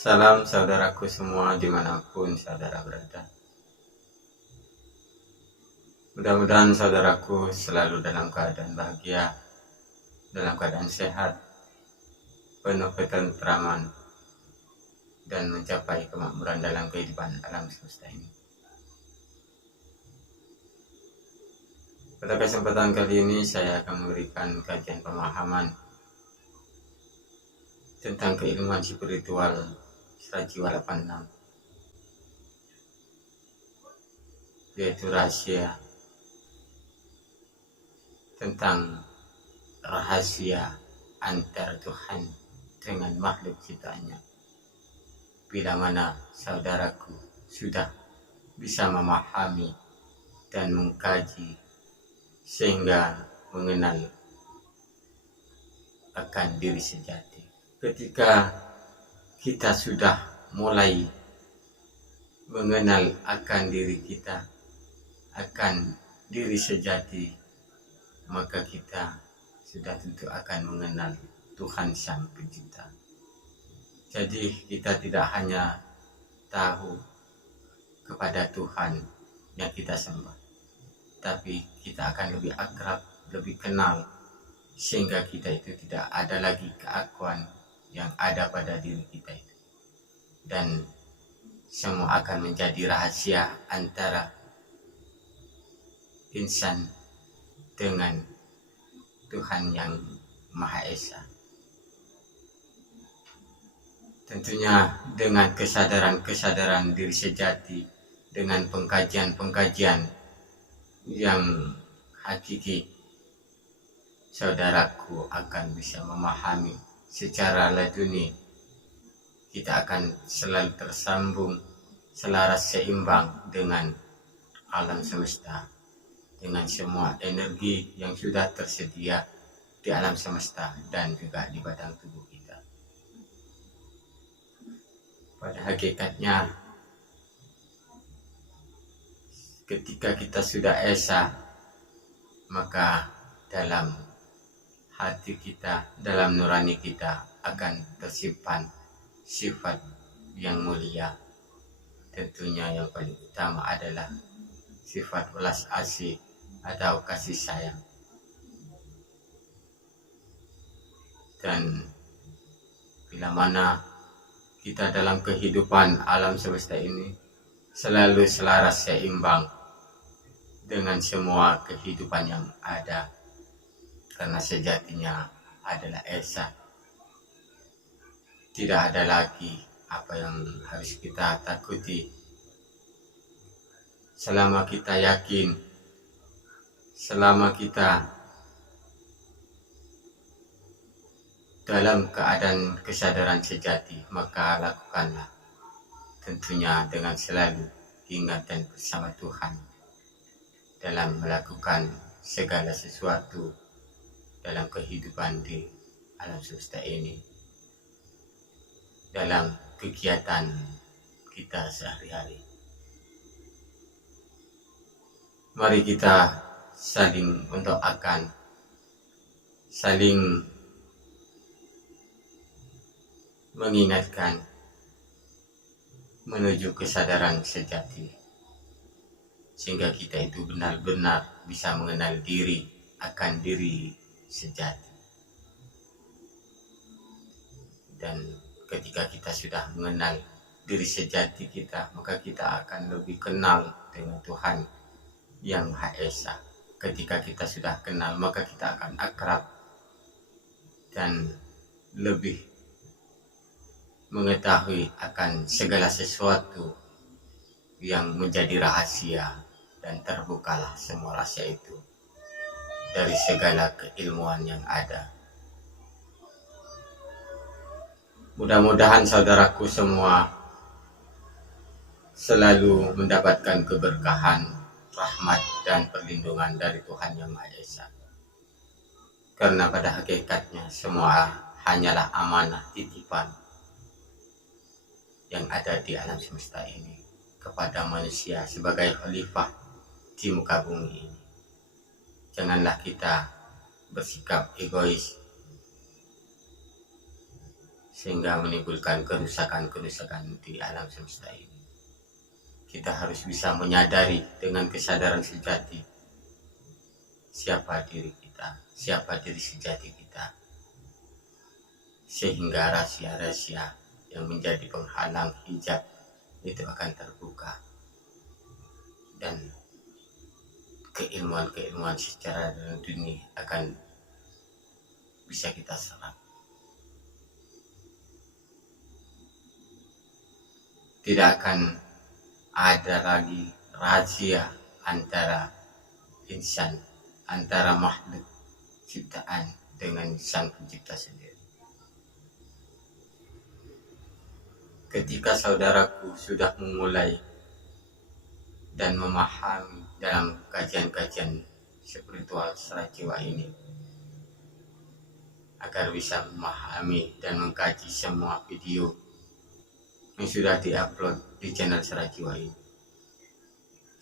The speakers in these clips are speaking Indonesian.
Salam saudaraku semua dimanapun saudara berada. Mudah-mudahan saudaraku selalu dalam keadaan bahagia, dalam keadaan sehat, penuh ketentraman, dan mencapai kemakmuran dalam kehidupan alam semesta ini. Pada kesempatan kali ini saya akan memberikan kajian pemahaman tentang keilmuan spiritual Srajiwa 86, yaitu rahasia tentang rahasia antar Tuhan dengan makhluk ciptaannya. Bila mana saudaraku sudah bisa memahami dan mengkaji sehingga mengenal akan diri sejati. Ketika kita sudah mulai mengenal akan diri kita, akan diri sejati, maka kita sudah tentu akan mengenal Tuhan Sang Pencipta. Jadi kita tidak hanya tahu kepada Tuhan yang kita sembah, tapi kita akan lebih akrab, lebih kenal, sehingga kita itu tidak ada lagi keakuan yang ada pada diri kita itu. Dan semua akan menjadi rahasia antara insan dengan Tuhan yang Maha Esa. Tentunya dengan kesadaran diri sejati, dengan pengkajian yang hakiki, saudaraku akan bisa memahami secara laduni. Kita akan selalu tersambung, selaras, seimbang dengan alam semesta, dengan semua energi yang sudah tersedia di alam semesta dan juga di badan tubuh kita. Pada hakikatnya, ketika kita sudah esa, maka dalam hati kita, dalam nurani kita akan tersimpan sifat yang mulia. Tentunya yang paling utama adalah sifat welas asih atau kasih sayang. Dan bila mana kita dalam kehidupan alam semesta ini selalu selaras seimbang dengan semua kehidupan yang ada, karena sejatinya adalah esa. Tidak ada lagi apa yang harus kita takuti selama kita yakin, selama kita dalam keadaan kesadaran sejati, maka lakukanlah, tentunya dengan selalu ingat dan bersama Tuhan dalam melakukan segala sesuatu dalam kehidupan di alam semesta ini, dalam kegiatan kita sehari-hari. Mari kita saling mendoakan, saling mengingatkan menuju kesadaran sejati, sehingga kita itu benar-benar bisa mengenal diri akan diri sejati. Dan ketika kita sudah mengenal diri sejati kita, maka kita akan lebih kenal dengan Tuhan yang Maha Esa. Ketika kita sudah kenal, maka kita akan akrab dan lebih mengetahui akan segala sesuatu yang menjadi rahasia, dan terbukalah semua rahasia itu dari segala keilmuan yang ada. Mudah-mudahan saudaraku semua selalu mendapatkan keberkahan, rahmat, dan perlindungan dari Tuhan yang Maha Esa. Karena pada hakikatnya semua hanyalah amanah titipan yang ada di alam semesta ini kepada manusia sebagai khalifah di muka bumi ini. Janganlah kita bersikap egois sehingga menimbulkan kerusakan-kerusakan di alam semesta ini. Kita harus bisa menyadari dengan kesadaran sejati siapa diri kita, siapa diri sejati kita, sehingga rahasia-rahasia yang menjadi penghalang hijab itu akan terbuka, dan keilmuan-keilmuan secara dunia akan bisa kita serap. Tidak akan ada lagi rahasia antara insan, antara makhluk ciptaan dengan sang pencipta sendiri. Ketika saudaraku sudah memulai dan memahami dalam kajian-kajian spiritual secara jiwa ini, agar bisa memahami dan mengkaji semua video yang sudah diupload di channel secara jiwa ini,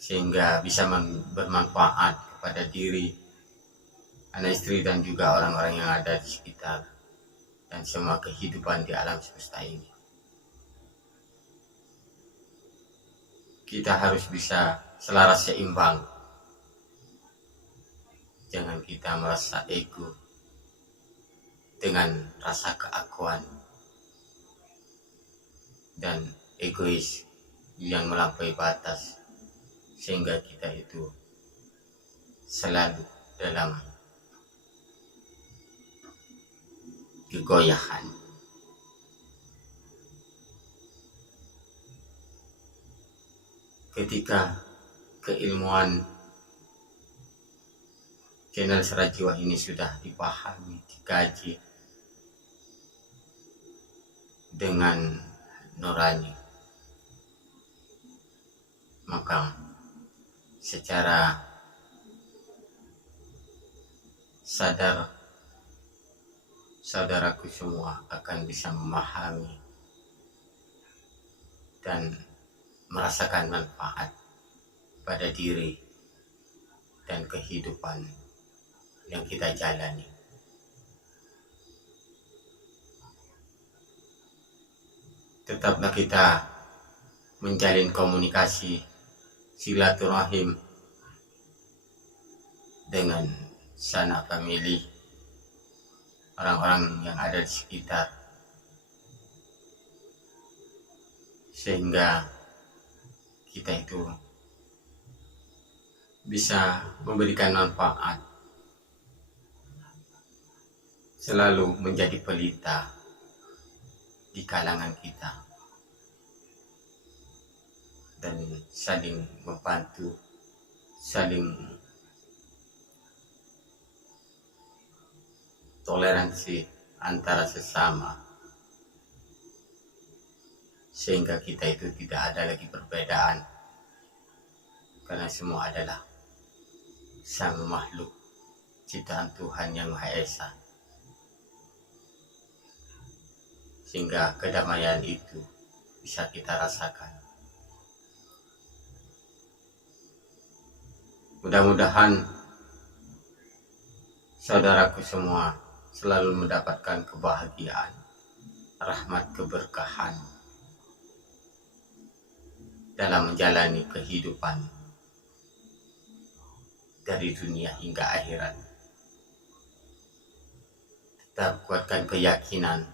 sehingga bisa bermanfaat kepada diri, anak istri, dan juga orang-orang yang ada di sekitar, dan semua kehidupan di alam semesta ini. Kita harus bisa selaras seimbang. Jangan kita merasa ego dengan rasa keakuan dan egois yang melampaui batas, sehingga kita itu selalu dalam kegoyahan. Ketika keilmuan channel secara jiwa ini sudah dipahami, dikaji dengan nurani, maka secara sadar saudaraku semua akan bisa memahami dan merasakan manfaat pada diri dan kehidupan yang kita jalani. Tetaplah kita menjalin komunikasi silaturahim dengan sanak famili, orang-orang yang ada di sekitar, sehingga kita itu bisa memberikan manfaat, selalu menjadi pelita di kalangan kita, dan saling membantu, saling toleransi antara sesama, sehingga kita itu tidak ada lagi perbedaan, karena semua adalah sang makhluk ciptaan Tuhan Yang Maha Esa, sehingga kedamaian itu bisa kita rasakan. Mudah-mudahan saudaraku semua selalu mendapatkan kebahagiaan, rahmat, keberkahan dalam menjalani kehidupan dari dunia hingga akhirat. Tetap kuatkan keyakinan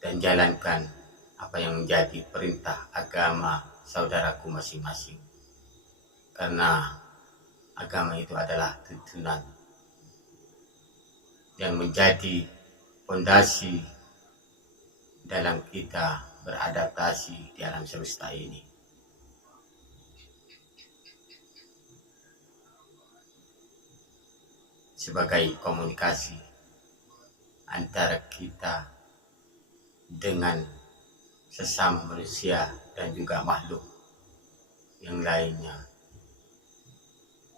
dan jalankan apa yang menjadi perintah agama saudaraku masing-masing, karena agama itu adalah tuntunan yang menjadi fondasi dalam kita beradaptasi di alam semesta ini. Sebagai komunikasi antara kita dengan sesama manusia dan juga makhluk yang lainnya,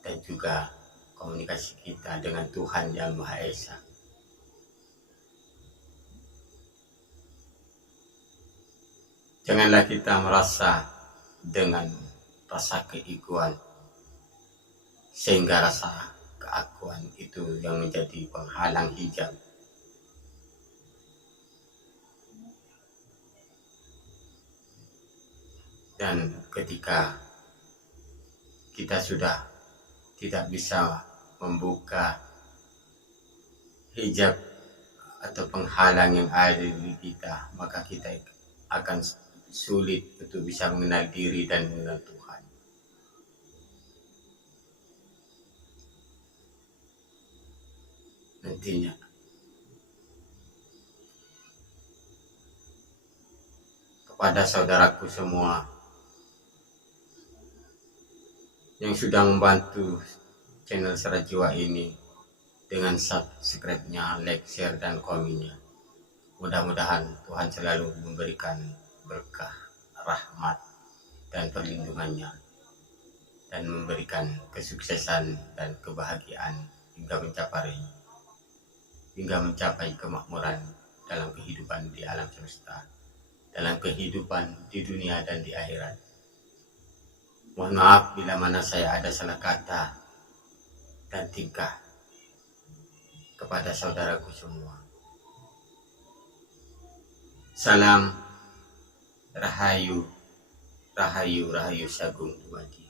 dan juga komunikasi kita dengan Tuhan Yang Maha Esa. Janganlah kita merasa dengan rasa keegoan, sehingga rasa keakuan itu yang menjadi penghalang hijab. Dan ketika kita sudah tidak bisa membuka hijab atau penghalang yang ada di diri kita, maka kita akan sulit untuk bisa mengenal diri dan mengenal Tuhan. Nantinya kepada saudaraku semua yang sudah membantu channel Serat Jiwa ini dengan subscribe-nya, like, share, dan komennya. Mudah-mudahan Tuhan selalu memberikan berkah, rahmat, dan perlindungannya, dan memberikan kesuksesan dan kebahagiaan hingga mencapai kemakmuran dalam kehidupan di alam semesta, dalam kehidupan di dunia dan di akhirat. Mohon maaf bila mana saya ada salah kata dan tingkah kepada saudaraku semua. Salam Rahayu, Rahayu, Rahayu Sagung Dumadi.